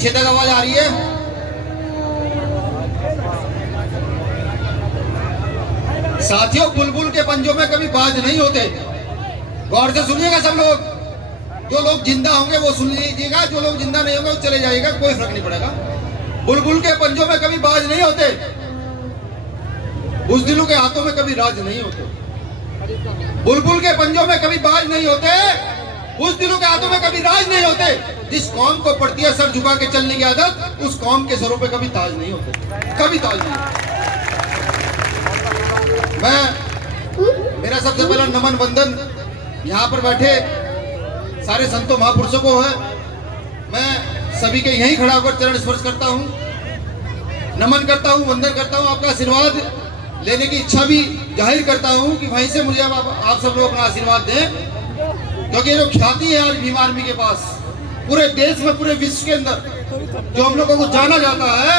पीछे तक आवाज आ रही है? साथियों, बुलबुल के पंजों में कभी बाज नहीं होते। गौर से सुनिएगा सब लोग। जो लोग जिंदा होंगे वो सुन लीजिएगा, जो लोग जिंदा नहीं होंगे वो चले जाइएगा, कोई फर्क नहीं पड़ेगा। बुलबुल के पंजों में कभी बाज नहीं होते, बुज़दिलों के हाथों में कभी राज नहीं होते। बुलबुल के पंजों में कभी बाज नहीं होते, बुज़दिलों के हाथों में कभी राज नहीं होते। जिस कौम को पड़ती है सर झुका के चलने की आदत, उस कौम के सरों पे कभी ताज नहीं होते, कभी ताज नहीं होते। मेरा सबसे पहला नमन वंदन यहाँ पर बैठे सारे संतों महापुरुषों को है। मैं सभी के यहीं खड़ा होकर चरण स्पर्श करता हूँ, नमन करता हूँ, वंदन करता हूँ। आपका आशीर्वाद लेने की इच्छा भी जाहिर करता हूँ कि वहीं से मुझे आप सब लोग अपना आशीर्वाद दें, क्योंकि जो ख्याति है आज भीम आर्मी के पास, पूरे देश में, पूरे विश्व के अंदर जो हम लोगों को जाना जाता है,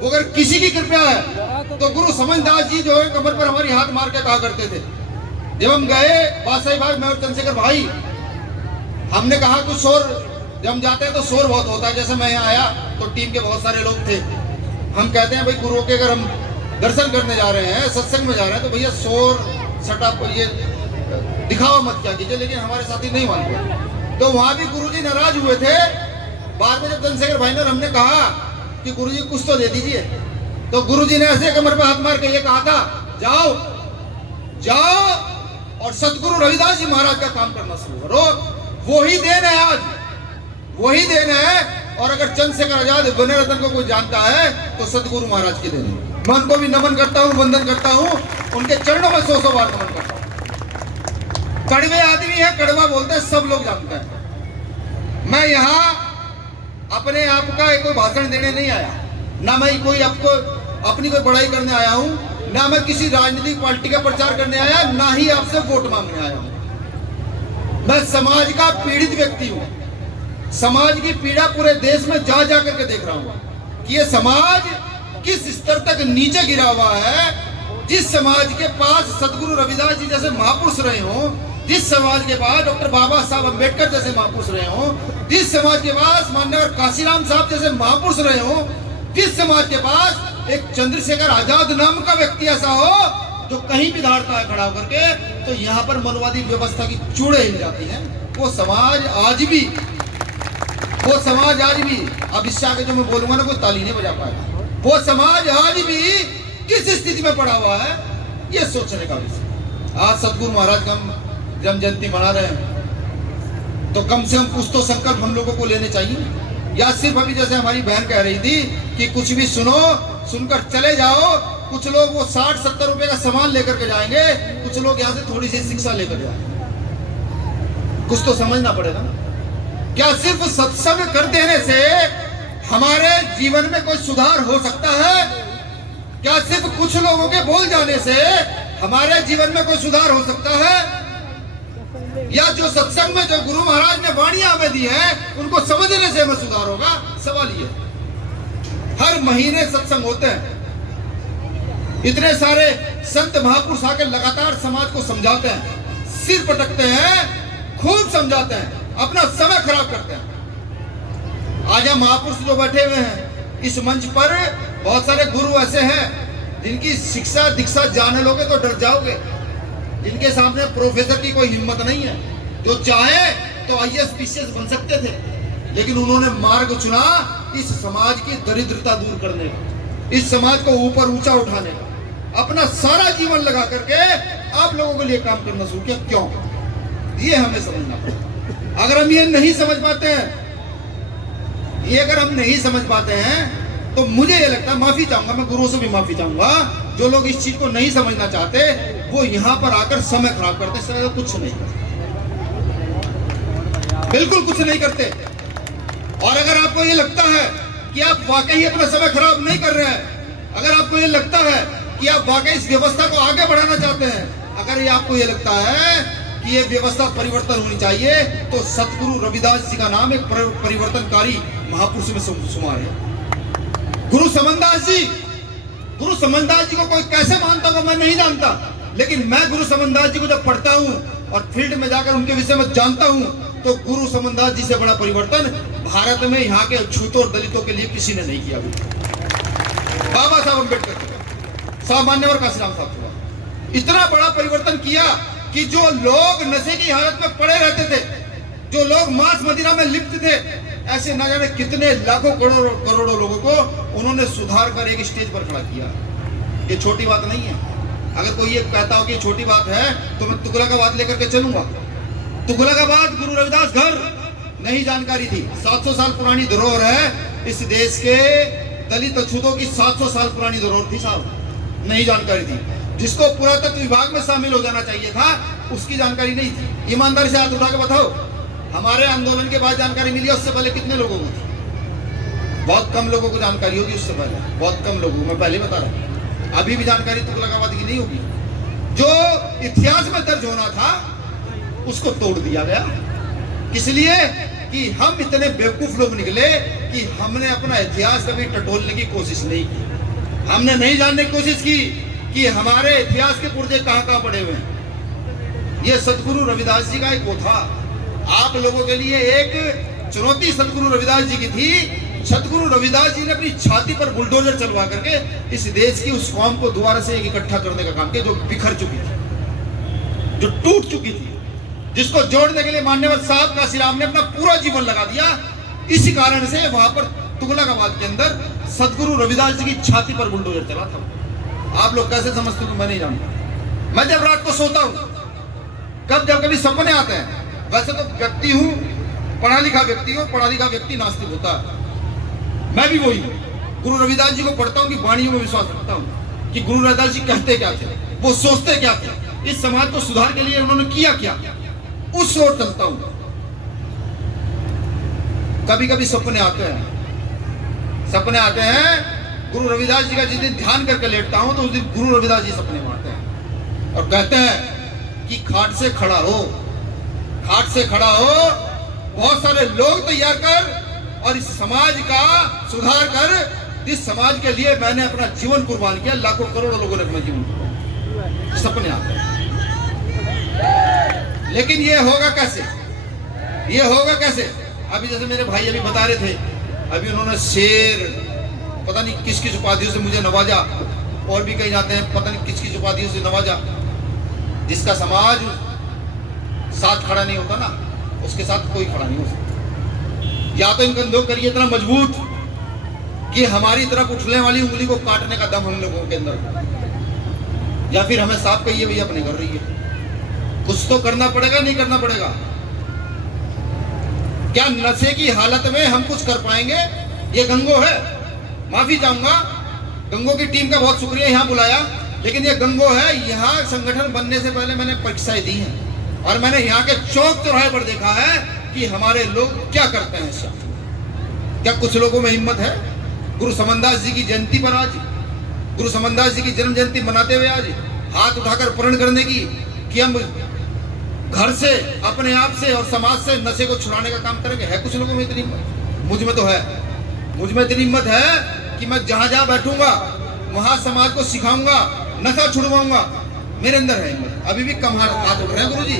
वो अगर किसी की कृपया है तो गुरु समझदास जी जो है कमर पर हमारी हाथ मार के कहा करते थे। जब हम गए बादशाही बाग में और चंद्रशेखर भाई, हमने कहा कुछ शोर, जब हम जाते हैं तो शोर बहुत होता है। जैसे मैं यहाँ आया तो टीम के बहुत सारे लोग थे। हम कहते हैं भाई गुरुओं के अगर हम दर्शन करने जा रहे हैं, सत्संग में जा रहे हैं, तो भैया शोर सटअप ये दिखावा मत क्या कीजिए। लेकिन हमारे साथी नहीं मानते, तो वहां भी गुरुजी नाराज हुए थे। बाद में जब चंद्रशेखर भाई ने, हमने कहा कि गुरुजी कुछ तो दे दीजिए, तो गुरुजी ने ऐसे कमर पे हाथ मार के ये कहा था, जाओ जाओ और सतगुरु रविदास जी महाराज का काम करना शुरू करो। वही देन है आज, वही देन है। और अगर चंद्रशेखर आजाद बने रतन को कोई जानता है तो सतगुरु महाराज की देन है। मैं उनको भी नमन करता हूँ, वंदन करता हूँ, उनके चरणों में 100 बार नमन करता हूँ। कड़वे आदमी है, कड़वा बोलते हैं, सब लोग जानते हैं। मैं यहाँ अपने आप का कोई भाषण देने नहीं आया, ना मैं कोई आपको अपनी कोई बड़ाई करने आया हूँ, ना मैं किसी राजनीतिक पार्टी का प्रचार करने आया, ना ही आपसे वोट मांगने आया हूँ। मैं समाज का पीड़ित व्यक्ति हूँ। समाज की पीड़ा पूरे देश में जा जा करके देख रहा हूँ कि ये समाज किस स्तर तक नीचे गिरा हुआ है। जिस समाज के पास सदगुरु रविदास जी जैसे महापुरुष रहे हों, जिस समाज के पास डॉक्टर बाबा साहब अम्बेडकर जैसे महापुरुष रहे हों, जिस समाज के पास माननीय काशीराम साहब जैसे महापुरुष रहे हों, जिस समाज के पास एक चंद्रशेखर आजाद नाम का व्यक्ति ऐसा हो जो कहीं भी धारता है खड़ा होकर के, तो यहाँ पर मनवादी व्यवस्था की चूड़े हिल जाती हैं। वो समाज आज भी, अब इससे आगे जो मैं बोलूंगा ना कोई ताली नहीं बजा पाएगा। वो समाज आज भी किस स्थिति में पड़ा हुआ है, ये सोचने का विषय। आज सतगुरु महाराज का हम जन्म जयंती मना रहे हैं, तो कम से कम कुछ तो संकल्प हम लोगों को लेने चाहिए। या सिर्फ अभी जैसे हमारी बहन कह रही थी कि कुछ भी सुनो, सुनकर चले जाओ। कुछ लोग वो 60-70 रुपए का सामान लेकर के जाएंगे, कुछ लोग यहाँ से थोड़ी सी शिक्षा लेकर जाएंगे। कुछ तो समझना पड़ेगा। क्या सिर्फ सत्संग कर देने से हमारे जीवन में कोई सुधार हो सकता है? क्या सिर्फ कुछ लोगों के बोल जाने से हमारे जीवन में कोई सुधार हो सकता है? या जो सत्संग में जो गुरु महाराज ने वाणियां हमें दी है, उनको समझने से हमें सुधार होगा? सवाल ये। हर महीने सत्संग होते हैं, इतने सारे संत महापुरुष आकर लगातार समाज को समझाते हैं, सिर पटकते हैं, खूब समझाते हैं, अपना समय खराब करते हैं। आज हम महापुरुष जो बैठे हुए हैं इस मंच पर, बहुत सारे गुरु ऐसे हैं जिनकी शिक्षा दीक्षा जाने लोगे तो डर जाओगे, जिनके सामने प्रोफेसर की कोई हिम्मत नहीं है। जो चाहे तो IAS PCS बन सकते थे, लेकिन उन्होंने मार्ग चुना इस समाज की दरिद्रता दूर करने का, इस समाज को ऊपर ऊंचा उठाने का। अपना सारा जीवन लगा करके आप लोगों के लिए काम करना शुरू किया। क्यों? ये हमें समझना पड़ेगा। अगर हम ये नहीं समझ पाते हैं, तो मुझे ये लगता है, माफी चाहूंगा, मैं गुरुओं से भी माफी चाहूंगा, जो लोग इस चीज को नहीं समझना चाहते वो यहाँ पर आकर समय खराब करते, इससे कुछ नहीं करते, बिल्कुल कुछ नहीं करते। और अगर आपको ये लगता है कि आप वाकई अपना समय खराब नहीं कर रहे हैं, अगर आपको ये लगता है कि आप वाकई इस व्यवस्था को आगे बढ़ाना चाहते हैं, अगर ये आपको ये लगता है कि ये व्यवस्था परिवर्तन होनी चाहिए, तो सतगुरु रविदास जी का नाम एक परिवर्तनकारी महापुरुष में शुमार है। गुरु समनदास जी को कोई कैसे मानता होगा मैं नहीं जानता, लेकिन मैं गुरु समनदास जी को जब पढ़ता हूँ और फील्ड में जाकर उनके विषय में जानता हूँ, तो गुरु समनदास जी से बड़ा परिवर्तन भारत में यहाँ के छूतों और दलितों के लिए किसी ने नहीं किया। बाबा साहब अम्बेडकर साहब, मान्यवर काशीराम साहब हुआ, इतना बड़ा परिवर्तन किया कि जो लोग नशे की हालत में पड़े रहते थे, जो लोग मांस मदिरा में लिप्त थे, ऐसे न जाने कितने लाखों करोड़ों लोगों को उन्होंने सुधार कर एक स्टेज पर खड़ा किया। ये छोटी बात नहीं है। अगर कोई ये कहता हो कि छोटी बात है तो मैं तुगलकाबाद लेकर के चलूंगा। तुगलकाबाद गुरु रविदास घर नहीं जानकारी थी। 700 साल पुरानी धरोहर है इस देश के दलित अछूतों की। 700 साल पुरानी धरोहर थी साहब, नहीं जानकारी थी। जिसको पुरातत्व विभाग में शामिल हो जाना चाहिए था, उसकी जानकारी नहीं थी। ईमानदारी से हाथ उठा के बताओ, हमारे आंदोलन के बाद जानकारी मिली, उससे पहले कितने लोगों को थी? बहुत कम लोगों को जानकारी होगी उससे पहले, बहुत कम लोगों को। मैं पहले बता रहा हूँ, अभी भी जानकारी तुगलकाबाद की नहीं होगी। जो इतिहास में दर्ज होना था उसको तोड़ दिया गया। किस लिए? कि हम इतने बेवकूफ लोग निकले कि हमने अपना इतिहास कभी टटोलने की कोशिश नहीं की। हमने नहीं जानने की कोशिश की कि हमारे इतिहास के पुर्जे कहां कहां पड़े हुए हैं। ये सदगुरु रविदास जी का एक वो था। आप लोगों के लिए एक चुनौती सदगुरु रविदास जी की थी। सदगुरु रविदास जी ने अपनी छाती पर बुलडोजर चलवा करके इस देश की उस कौम को दोबारा से एक इकट्ठा करने का काम किया, जो बिखर चुकी थी, जो टूट चुकी थी, जिसको जोड़ने के लिए मान्यवर साहब काशीराम ने अपना पूरा जीवन लगा दिया। इसी कारण से वहां पर तुगलकाबाद के अंदर सदगुरु रविदास जी की छाती पर बुलडोजर चला था। आप लोग कैसे समझते हो मैं नहीं जानता। मैं जब रात को सोता हूं, जब कभी सपने आते हैं, वैसे तो व्यक्ति हूं, पढ़ा लिखा व्यक्ति हूं, पढ़ा लिखा व्यक्ति नास्तिक होता है, मैं भी वही हूं। गुरु रविदास जी को पढ़ता हूं कि वाणियों में विश्वास रखता हूं कि गुरु रविदास जी कहते क्या थे, वो सोचते क्या थे, इस समाज को सुधार के लिए उन्होंने किया क्या, उस ओर चलता हूं। कभी कभी सपने आते हैं गुरु रविदास जी का। जिस दिन ध्यान करके लेटता हूं तो उस दिन गुरु रविदास जी सपने में आते हैं और कहते हैं कि खाट से खड़ा हो, खाट से खड़ा हो, बहुत सारे लोग तैयार कर और इस समाज का सुधार कर। इस समाज के लिए मैंने अपना जीवन कुर्बान किया, लाखों करोड़ों लोगों ने अपना जीवन कुर्बान किया। सपने आते हैं। लेकिन ये होगा कैसे? ये होगा कैसे? अभी जैसे मेरे भाई अभी बता रहे थे, अभी उन्होंने शेर, पता नहीं किस किस उपाधियों से मुझे नवाजा, और भी कहीं जाते हैं पता नहीं किस किस उपाधियों से नवाजा। जिसका समाज साथ खड़ा नहीं होता ना, उसके साथ कोई खड़ा नहीं हो सकता। या तो इन कंधों करिए इतना मजबूत कि हमारी तरफ उठने वाली उंगली को काटने का दम हम लोगों के अंदर, या फिर हमें साफ कहिए भैया अपने कर रही है। कुछ तो करना पड़ेगा, नहीं करना पड़ेगा? क्या नशे की हालत में हम कुछ कर पाएंगे? ये गंगो है, माफी चाहूंगा, गंगो की टीम का बहुत शुक्रिया यहाँ बुलाया, लेकिन ये गंगो है। यहाँ संगठन बनने से पहले मैंने परीक्षाएं दी हैं और मैंने यहाँ के चौक चौराहे पर देखा है कि हमारे लोग क्या करते हैं। सब क्या कुछ लोगों में हिम्मत है? गुरु समनदास जी की जयंती पर आज, गुरु समनदास जी की जन्म जयंती मनाते हुए आज हाथ उठाकर प्रण करने की कि हम घर से, अपने आप से और समाज से नशे को छुड़ाने का काम करेंगे। है कुछ लोगों में इतनी हिम्मत? मुझ में तो है। मुझ में इतनी हिम्मत है कि मैं जहां जहां बैठूंगा वहां समाज को सिखाऊंगा, नशा छुड़वाऊंगा। मेरे अंदर है हिम्मत। अभी भी कम हाथ उठ रहे हैं गुरुजी,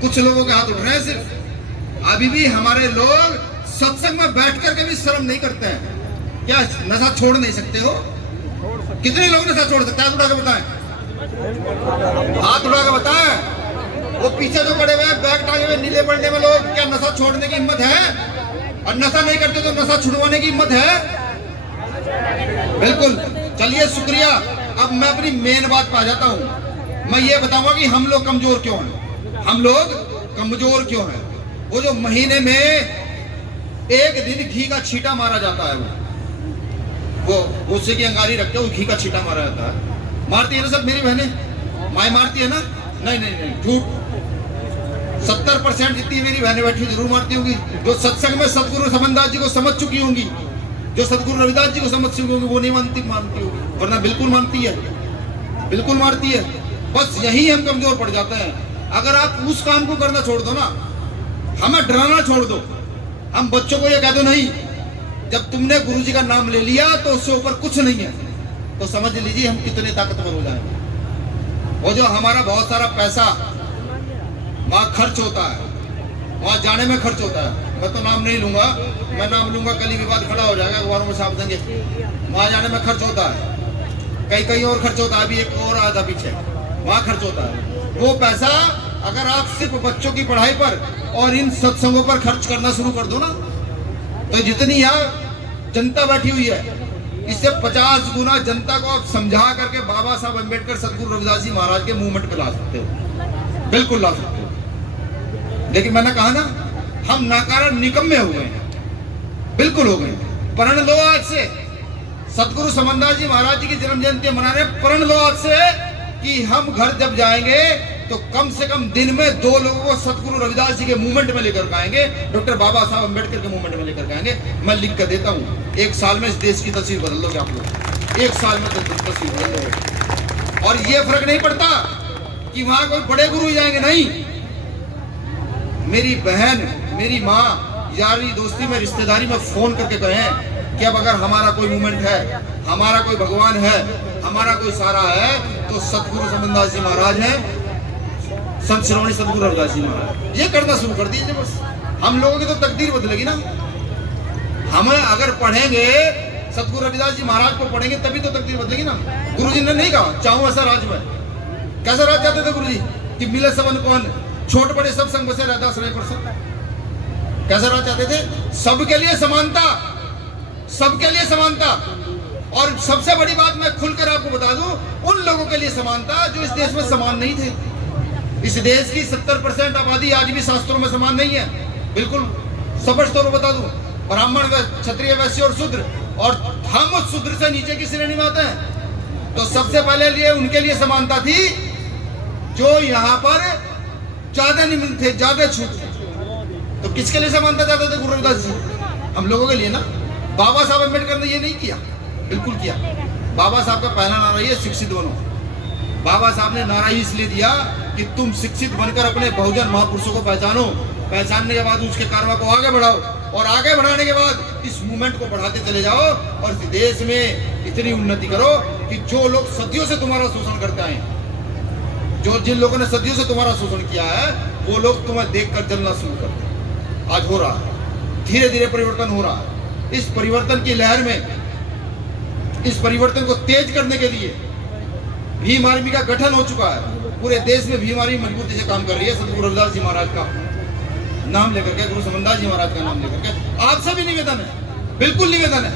कुछ लोगों के हाथ उठ रहे हैं सिर्फ। अभी भी हमारे लोग सत्संग में बैठ करके भी शर्म नहीं करते हैं। क्या नशा छोड़ नहीं सकते हो? कितने लोग नशा छोड़ सकते हैं? हाथ उठा के बताएं, हाथ उठा के बताएं। वो पीछे जो पड़े हुए हैं बैग टांगे हुए नीले पड़ने में लोग, क्या नशा छोड़ने की हिम्मत है? और नशा नहीं करते तो नशा छुड़वाने की हिम्मत है? बिल्कुल। चलिए शुक्रिया। अब मैं अपनी मेन बात पे आ जाता हूँ। मैं ये बताऊंगा कि हम लोग कमजोर क्यों हैं। हम लोग कमजोर क्यों हैं? वो जो महीने में एक दिन घी का छींटा मारा जाता है, वो गुस्से की अंगारी रखते हो, घी का छींटा मारा जाता है। मारती है ना सब मेरी बहनें? माए मारती है ना? नहीं नहीं नहीं, झूठ। 70% जितनी मेरी बहनें बैठी जरूर मारती होंगी। जो सत्संग में सदगुरु समनदास जी को समझ चुकी होंगी, जो सदगुरु रविदास जी को समझ चुकी होंगी, वो नहीं मानती होगी, वरना बिल्कुल मानती है, बिल्कुल मारती है। बस यही हम कमजोर पड़ जाते हैं। अगर आप उस काम को करना छोड़ दो ना, हमें डराना छोड़ दो, हम बच्चों को ये कह दो नहीं, जब तुमने गुरु जी का नाम ले लिया तो उससे ऊपर कुछ नहीं है, तो समझ लीजिए हम कितने ताकतवर हो जाएंगे। वो जो हमारा बहुत सारा पैसा वहां खर्च होता है, वहां जाने में खर्च होता है, मैं तो नाम नहीं लूंगा, मैं नाम लूंगा, कल ही विवाद खड़ा हो जाएगा, अखबारों में छाप देंगे। वहां जाने में खर्च होता है, कहीं कहीं और खर्च होता है, अभी एक और आधा पीछे वहां खर्च होता है। वो पैसा अगर आप सिर्फ बच्चों की पढ़ाई पर और इन सत्संगों पर खर्च करना शुरू कर दो ना, तो जितनी यहाँ जनता बैठी हुई है, इससे 50 गुना जनता को आप समझा करके बाबा साहब अम्बेडकर, सतगुरु रविदास जी महाराज के मूवमेंट पे ला सकते हो, बिल्कुल ला सकते हो। लेकिन मैंने कहा ना, हम नाकारण निकम्मे हो गए हैं, बिल्कुल हो गए। प्रण लो आज से, सतगुरु समनदास जी महाराज जी की जन्म जयंती मनाने, प्रण लो आज से कि हम घर जब जाएंगे तो कम से कम दिन में 2 लोगों को सतगुरु रविदास जी के मूवमेंट में लेकर आएंगे, डॉक्टर बाबा साहब अम्बेडकर के मूवमेंट में लेकर आएंगे। मैं लिख कर देता हूँ, 1 साल में इस देश की तस्वीर बदल दोगे आप लोग, 1 साल में तस्वीर बदल दोगे। और ये फर्क नहीं पड़ता कि वहां कोई बड़े गुरु जाएंगे, नहीं। मेरी बहन, मेरी माँ, यारी दोस्ती में, रिश्तेदारी में फोन करके कहें कि अब अगर हमारा कोई मूवमेंट है, हमारा कोई भगवान है, हमारा कोई सहारा है, तो सतगुरु समनदास जी महाराज हैं, संत श्रोमणी सतगुरु रविदास जी महाराज। ये करना शुरू कर दीजिए बस, हम लोगों की तो तकदीर बदलेगी ना। हम अगर पढ़ेंगे सतगुरु रविदास जी महाराज को पढ़ेंगे तभी तो तकदीर बदलेगी ना। गुरु जी ने नहीं कहा चाहूं ऐसा राज में, कैसा राज चाहते थे गुरु जी कि मिले सबन कौन, छोट बड़े सब संग बसे रहता श्रेय पर सब। कैसा राज चाहते थे? सबके लिए समानता, सबके लिए समानता। और सबसे बड़ी बात मैं खुलकर आपको बता दूं, उन लोगों के लिए समानता जो इस देश में समान नहीं थे। इस देश की 70% आबादी आज भी शास्त्रों में समान नहीं है, बिल्कुल स्पष्ट तौर पर बता दूं। ब्राह्मण, क्षत्रिय, वैश्य और शूद्र, और हम उस शूद्र से नीचे की श्रेणी में आते हैं। तो सबसे पहले लिए उनके लिए समानता थी जो यहाँ पर ज्यादा निम्न थे, ज्यादा छूट थे। तो किसके लिए समानता चाहते थे गुरु रविदास जी? हम लोगों के लिए ना। बाबा साहब अम्बेडकर ने ये नहीं किया, बिल्कुल किया। बाबा साहब का पहला नारा ये शिक्षित बनो। बाबा साहब ने नारा इसलिए दिया कि तुम शिक्षित बनकर अपने बहुजन महापुरुषों को पहचानो, पहचानने के बाद उसके कारवा को आगे बढ़ाओ, और आगे बढ़ाने के बाद इस मूवमेंट को बढ़ाते चले जाओ, और इस देश में इतनी उन्नति करो कि जो लोग सदियों से तुम्हारा शोषण करते आए, जो जिन लोगों ने सदियों से तुम्हारा शोषण किया है, वो लोग तुम्हें देखकर जलना शुरू कर दें। आज हो रहा है, धीरे धीरे परिवर्तन हो रहा है। इस परिवर्तन की लहर में, इस परिवर्तन को तेज करने के लिए भीम आर्मी का गठन हो चुका है। पूरे देश में भीम आर्मी मजबूती से काम कर रही है, सतगुरु रविदास जी महाराज का नाम लेकर के, गुरु समनदास जी महाराज का नाम लेकर के। आपसे भी निवेदन है, बिल्कुल निवेदन है,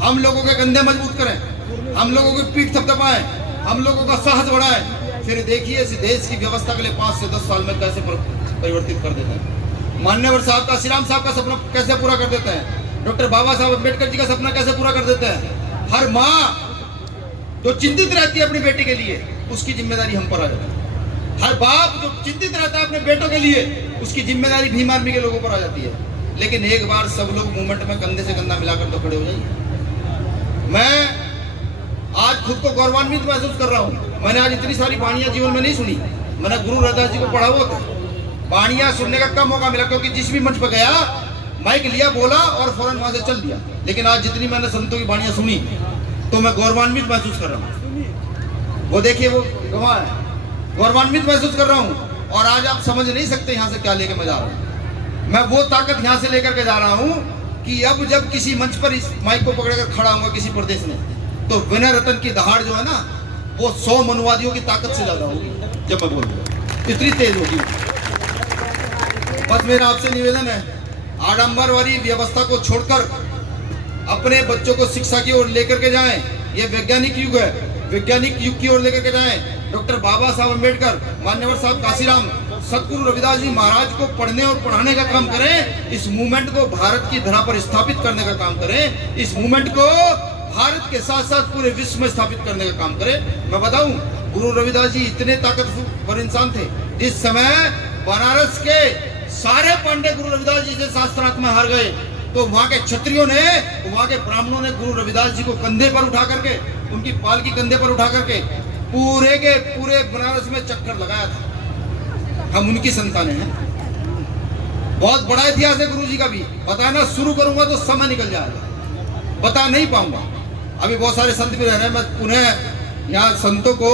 हम लोगों के कंधे मजबूत करें, हम लोगों की पीठ थपथपाएं, हम लोगों का साहस बढ़ाएं। फिर देखिए इस देश की व्यवस्था के लिए 5 से 10 साल में कैसे परिवर्तित कर देते हैं। मान्यवर साहब का, श्री राम साहब का सपना कैसे पूरा कर देते हैं, डॉक्टर बाबा साहब अम्बेडकर जी का सपना कैसे पूरा कर देते हैं। हर माँ जो चिंतित रहती है अपनी बेटी के लिए, उसकी जिम्मेदारी हम पर आ जाती है। हर बाप जो चिंतित रहता है अपने बेटों के लिए, उसकी जिम्मेदारी भीम आर्मी के लोगों पर आ जाती है। लेकिन एक बार सब लोग मूवमेंट में कंधे से कंधा मिलाकर तो खड़े हो जाइए। मैं आज खुद को गौरवान्वित महसूस कर रहा हूँ। मैंने आज इतनी सारी वाणियां जीवन में नहीं सुनी, मैंने गुरु रविदास जी को पढ़ा हुआ था। वाणियां सुनने का कम मौका मिला, क्योंकि जिस भी मंच पर गया माइक लिया, बोला और फौरन वहां से चल दिया। लेकिन आज जितनी मैंने संतों की वाणियां सुनी तो मैं गौरवान्वित महसूस कर रहा हूँ। वो देखिए वो गवाह है, गौरवान्वित महसूस कर रहा हूँ। और आज आप समझ नहीं सकते यहाँ से क्या लेकर मैं जा रहा हूँ। मैं वो ताकत यहाँ से लेकर के जा रहा हूँ कि अब जब किसी मंच पर इस माइक को पकड़कर खड़ा होगा किसी प्रदेश में, तो विनय रतन की दहाड़ जो है ना, वो 100 मनुवादियों की ताकत से ज्यादा होगी। जब मैं बोलूँगा इतनी तेज होगी। बस मेरा आपसे निवेदन है, आडंबर वाली व्यवस्था को छोड़कर अपने बच्चों को शिक्षा की ओर लेकर के जाएं। ये वैज्ञानिक युग है, वैज्ञानिक युग की ओर लेकर के जाएं। डॉक्टर बाबा साहब अम्बेडकर, मान्यवर साहब काशीराम, सतगुरु रविदास जी महाराज को पढ़ने और पढ़ाने का काम करें। इस मूवमेंट को भारत की धरा पर स्थापित करने का काम करें। इस मूवमेंट को भारत के साथ साथ पूरे विश्व में स्थापित करने का काम करें। मैं बताऊं, गुरु रविदास जी इतने ताकतवर इंसान थे, जिस समय बनारस के सारे पांडे गुरु रविदास जी से शास्त्रार्थ में हार गए, तो वहां के क्षत्रियों ने, वहां के ब्राह्मणों ने गुरु रविदास जी को कंधे पर उठा करके, उनकी पालकी कंधे पर उठा करके पूरे के पूरे बनारस में चक्कर लगाया था। हम उनकी संतानें हैं। बहुत बड़ा इतिहास है गुरु जी का भी, बताना शुरू करूंगा तो समय निकल जाएगा, बता नहीं पाऊंगा। अभी बहुत सारे संत भी रह रहे हैं। मैं पुनः यहाँ संतों को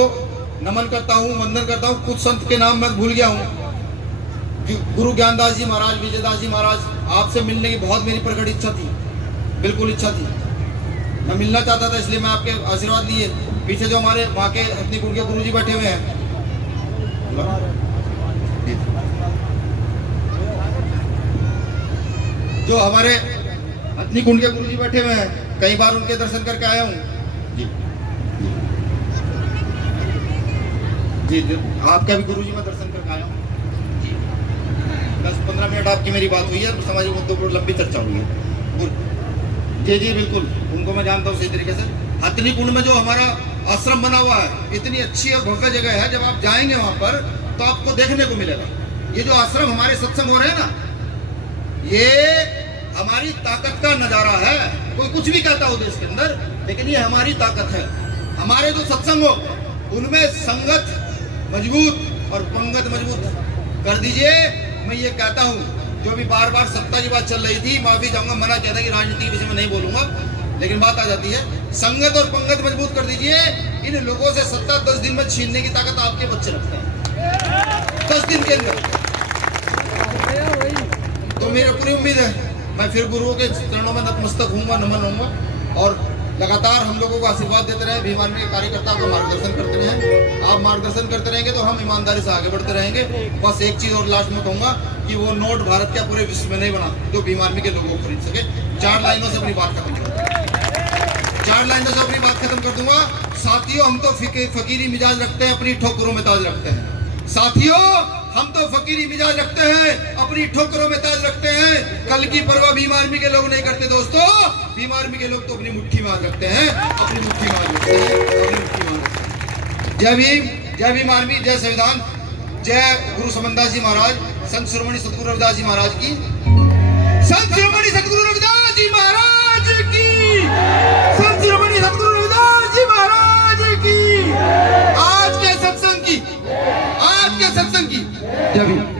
नमन करता हूँ, वंदन करता हूँ। कुछ संत के नाम मैं भूल गया हूँ, गुरु ज्ञानदास जी महाराज, विजयदास जी महाराज, आपसे मिलने की बहुत मेरी प्रकट इच्छा थी, बिल्कुल इच्छा थी। मैं मिलना चाहता था, इसलिए मैं आपके आशीर्वाद लिए। पीछे जो हमारे वहाँ के हथनी कुंड के गुरु जी बैठे हुए हैं, जो हमारे हथनी कुंड के गुरु जी बैठे हुए हैं, कई बार उनके दर्शन करके आया हूँ जी। जी आपका भी गुरु जी मैं दर्शन करके आया हूँ जी। 10-15 मिनट आपकी मेरी बात हुई है, सामाजिक मुद्दों पर लंबी चर्चा हुई है जी। जी बिल्कुल, उनको मैं जानता हूँ सही तरीके से। हथनी कुंड में जो हमारा आश्रम बना हुआ है, इतनी अच्छी और भव्य जगह है, जब आप जाएंगे वहां पर तो आपको देखने को मिलेगा। ये जो आश्रम हमारे सत्संग हो रहे हैं ना, ये हमारी ताकत का नजारा है। कोई कुछ भी कहता हो देश के अंदर, लेकिन ये हमारी ताकत है। हमारे जो सत्संग हो उनमें संगत मजबूत और पंगत मजबूत कर दीजिए। मैं ये कहता हूँ, जो भी बार बार सत्ता की बात चल रही थी, माफी चाहूंगा, मना किया था कि राजनीति के विषय में नहीं बोलूंगा, लेकिन बात आ जाती है। संगत और पंगत मजबूत कर दीजिए। इन लोगों से सत्ता 10 दिन में छीनने की ताकत आपके बच्चे रखते हैं, 10 दिन के अंदर। तो मेरी पूरी उम्मीद है, मैं फिर गुरुओं के चरणों में नतमस्तक हूँगा, नमन होऊंगा, और लगातार हम लोगों को आशीर्वाद देते रहे। भीम आर्मी के कार्यकर्ता को मार्गदर्शन करते रहें। आप मार्गदर्शन करते रहेंगे तो हम ईमानदारी से आगे बढ़ते रहेंगे। बस एक चीज और लास्ट में कहूंगा कि वो नोट भारत के पूरे विश्व में नहीं बना जो भीम आर्मी के लोगों को खरीद सके। 4 लाइनों से अपनी बात खत्म कर दूंगा, 4 लाइनों से अपनी बात खत्म कर दूंगा। साथियों, हम तो फकीरी मिजाज रखते हैं, अपनी ठोकरों में ताज रखते हैं। साथियों, हम तो फकीरी मिजाज रखते हैं, अपनी ठोकरों में ताज रखते हैं। कल की परवाह भीम आर्मी के लोग नहीं करते दोस्तों। भीम आर्मी के लोग तो अपनी मुट्ठी में आज रखते हैं, अपनी मुट्ठी में आज रखते हैं, अपनी मुट्ठी में आज रखते हैं। जय भीम, जय भीम आर्मी, जय संविधान, जय गुरु समनदास जी महाराज, संत शिरोमणि सतगुरु रविदास जी महाराज की, संत शिरोमणि सतगुरु रविदास जी महाराज की, संत शिरोमणि सतगुरु रविदास जी महाराज की, आज के सत्संग की, आज के सत्संग की। जय भीम।